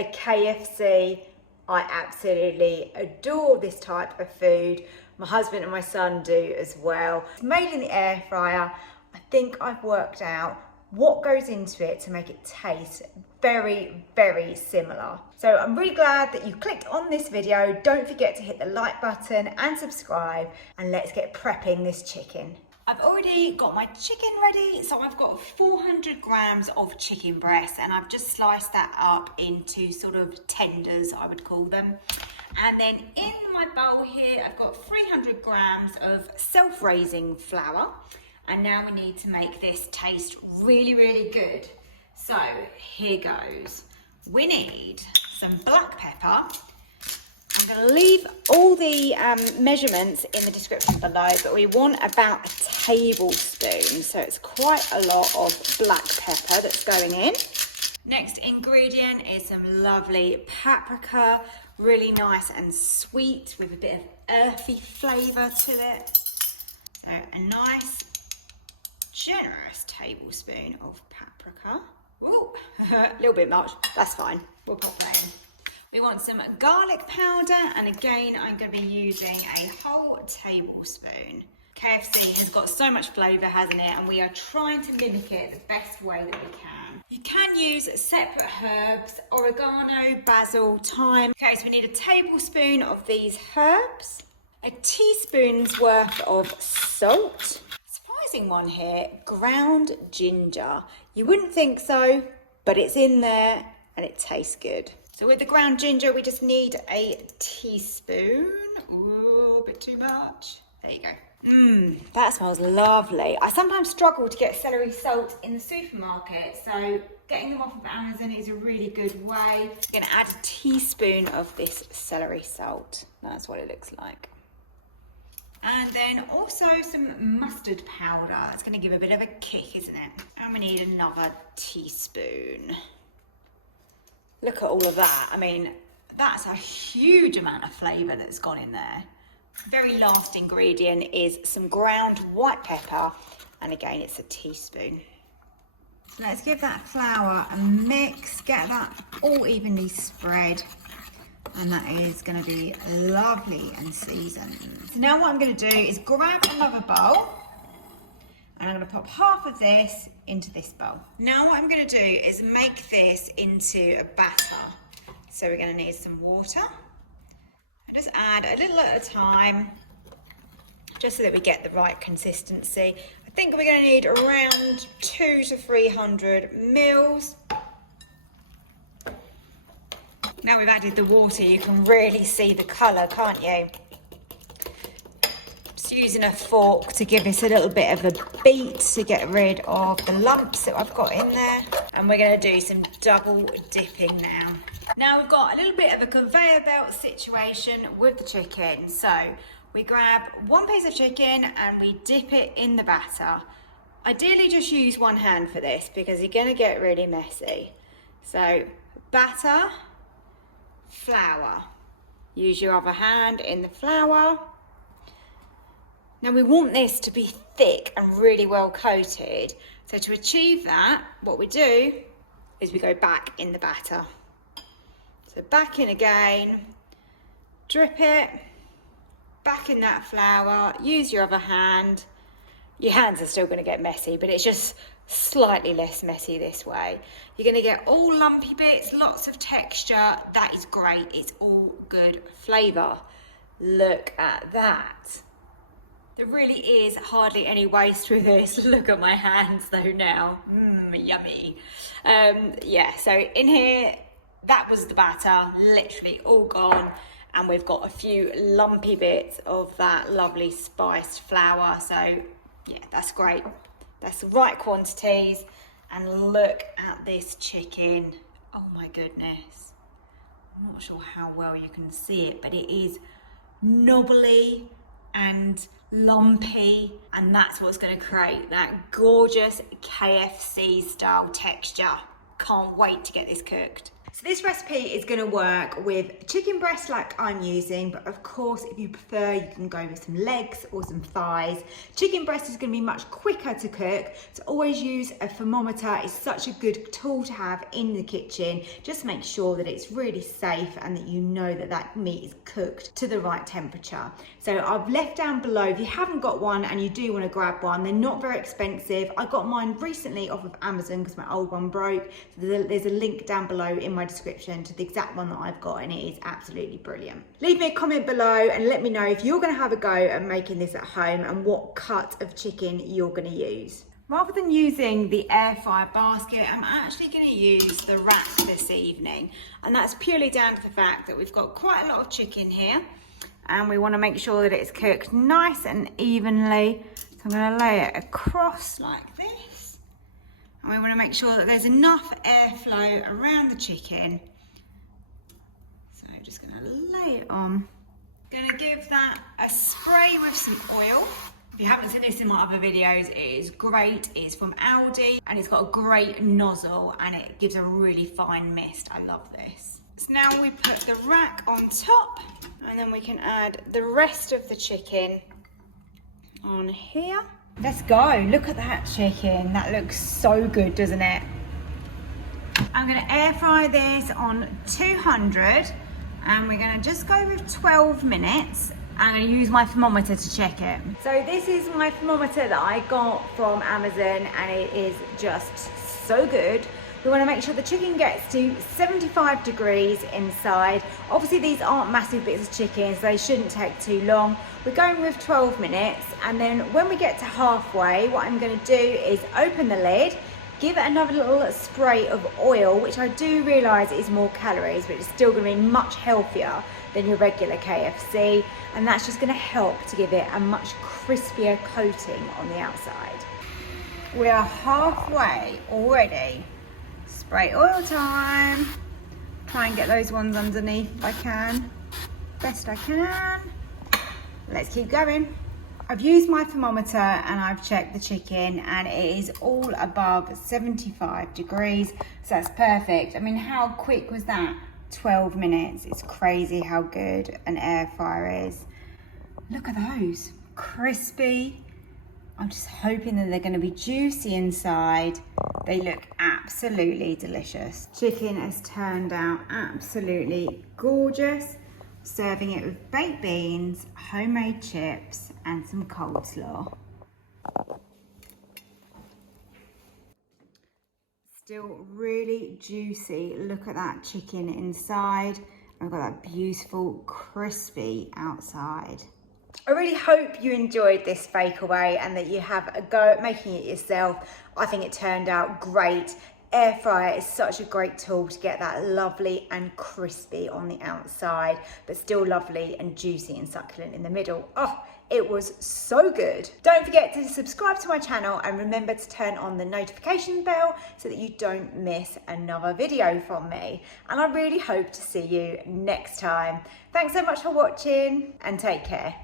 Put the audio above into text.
a KFC. I absolutely adore this type of food. My husband and my son do as well. It's made in the air fryer. I think I've worked out what goes into it to make it taste very, very similar. So I'm really glad that you clicked on this video. Don't forget to hit the like button and subscribe, and let's get prepping this chicken. I've already got my chicken ready, so I've got 400 grams of chicken breast, and I've just sliced that up into sort of tenders, I would call them. And then in my bowl here, I've got 300 grams of self-raising flour. And now we need to make this taste really, really good. So here goes. We need some black pepper. I'm going to leave all the measurements in the description below, but we want about a tablespoon. So it's quite a lot of black pepper that's going in. Next ingredient is some lovely paprika, really nice and sweet with a bit of earthy flavour to it. So a nice, generous tablespoon of paprika. Ooh, a little bit much, that's fine, we'll pop that in. We want some garlic powder, and again, I'm going to be using a whole tablespoon. KFC has got so much flavour, hasn't it? And we are trying to mimic it the best way that we can. You can use separate herbs, oregano, basil, thyme. Okay, so we need a tablespoon of these herbs, a teaspoon's worth of salt. Surprising one here, ground ginger. You wouldn't think so, but it's in there and it tastes good. So with the ground ginger, we just need a teaspoon. Ooh, a bit too much. There you go. That smells lovely. I sometimes struggle to get celery salt in the supermarket, so getting them off of Amazon is a really good way. I'm going to add a teaspoon of this celery salt. That's what it looks like. And then also some mustard powder. It's going to give a bit of a kick, isn't it? And we need another teaspoon. Look at all of that. I mean, that's a huge amount of flavour that's gone in there. Very last ingredient is some ground white pepper, and again it's a teaspoon. So let's give that flour a mix, get that all evenly spread, and that is going to be lovely and seasoned. So now what I'm going to do is grab another bowl, and I'm going to pop half of this into this bowl. Now what I'm going to do is make this into a batter. So we're going to need some water. And just add a little at a time, just so that we get the right consistency. I think we're going to need around 200 to 300 mils. Now we've added the water, you can really see the colour, can't you? Just using a fork to give this a little bit of a beat to get rid of the lumps that I've got in there. And we're going to do some double dipping now. Now we've got a little bit of a conveyor belt situation with the chicken. So we grab one piece of chicken and we dip it in the batter. Ideally just use one hand for this because you're going to get really messy. So batter, flour. Use your other hand in the flour. Now we want this to be thick and really well coated. So to achieve that, what we do is we go back in the batter. So back in again, drip it, back in that flour, use your other hand. Your hands are still going to get messy, but it's just slightly less messy this way. You're going to get all lumpy bits, lots of texture. That is great. It's all good flavour. Look at that. There really is hardly any waste with this. Look at my hands though now. Yummy. Yeah, so in here, that was the batter, literally all gone. And we've got a few lumpy bits of that lovely spiced flour. So yeah, that's great. That's the right quantities. And look at this chicken. Oh my goodness. I'm not sure how well you can see it, but it is knobbly and lumpy, and that's what's going to create that gorgeous KFC style texture. Can't wait to get this cooked. So this recipe is going to work with chicken breast like I'm using, but of course if you prefer you can go with some legs or some thighs. Chicken breast is going to be much quicker to cook, so always use a thermometer. It's such a good tool to have in the kitchen. Just make sure that it's really safe and that you know that that meat is cooked to the right temperature. So I've left down below, if you haven't got one and you do want to grab one, they're not very expensive. I got mine recently off of Amazon because my old one broke. So there's a link down below in my description to the exact one that I've got, and it is absolutely brilliant. Leave me a comment below and let me know if you're going to have a go at making this at home and what cut of chicken you're going to use. Rather than using the air fryer basket, I'm actually going to use the rack this evening, and that's purely down to the fact that we've got quite a lot of chicken here and we want to make sure that it's cooked nice and evenly. So I'm going to lay it across like this. And we want to make sure that there's enough airflow around the chicken. So I'm just going to lay it on. Going to give that a spray with some oil. If you haven't seen this in my other videos, it is great. It's from Aldi and it's got a great nozzle and it gives a really fine mist. I love this. So now we put the rack on top and then we can add the rest of the chicken on here. Let's go, look at that chicken. That looks so good, doesn't it? I'm gonna air fry this on 200 and we're gonna just go with 12 minutes. I'm gonna use my thermometer to check it. So this is my thermometer that I got from Amazon and it is just so good. We want to make sure the chicken gets to 75 degrees inside. Obviously these aren't massive bits of chicken, so they shouldn't take too long. We're going with 12 minutes, and then when we get to halfway, what I'm going to do is open the lid, give it another little spray of oil, which I do realise is more calories, but it's still going to be much healthier than your regular KFC, and that's just going to help to give it a much crispier coating on the outside. We are halfway already. Spray oil time. Try and get those ones underneath if I can. Best I can. Let's keep going. I've used my thermometer and I've checked the chicken and it is all above 75 degrees. So that's perfect. I mean, how quick was that? 12 minutes. It's crazy how good an air fryer is. Look at those. Crispy. I'm just hoping that they're going to be juicy inside. They look absolutely delicious. Chicken has turned out absolutely gorgeous. Serving it with baked beans, homemade chips, and some coleslaw. Still really juicy. Look at that chicken inside. I've got that beautiful crispy outside. I really hope you enjoyed this fake away and that you have a go at making it yourself. I think it turned out great. Air fryer is such a great tool to get that lovely and crispy on the outside, but still lovely and juicy and succulent in the middle. Oh, it was so good. Don't forget to subscribe to my channel and remember to turn on the notification bell so that you don't miss another video from me. And I really hope to see you next time. Thanks so much for watching and take care.